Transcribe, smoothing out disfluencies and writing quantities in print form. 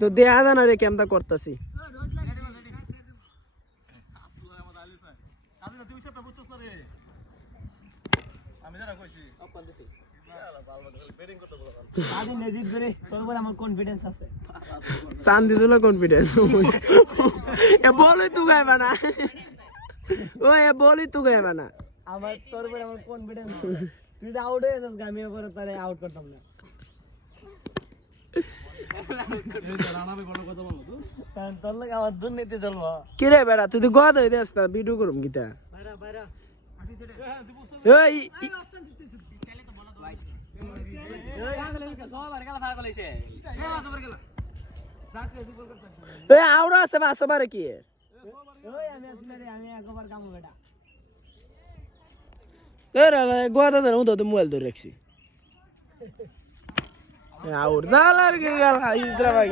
তো দেয়া জানা রে কেমতা করতাছি চান্দি জুলা কনফিডেন্স এ বলই তু গাইবা না ও এ বলই তু গাইবা না আমার তোর উপরে আমার কনফিডেন্স তুই তো আউট হয়ে যাস আমি উপরে তারে আউট করতাম না তোর লাগে আমার দুর্নীতি চলবো কি রে বেড়া তুই তো গদ হয়ে যাস ভিডিও করুম গীতা আউরা আছে বাসো বারে কি গোয়াদা ধরে উদো মোবাইল ধরে রাখছি আউট জালার কি গেল ইসরা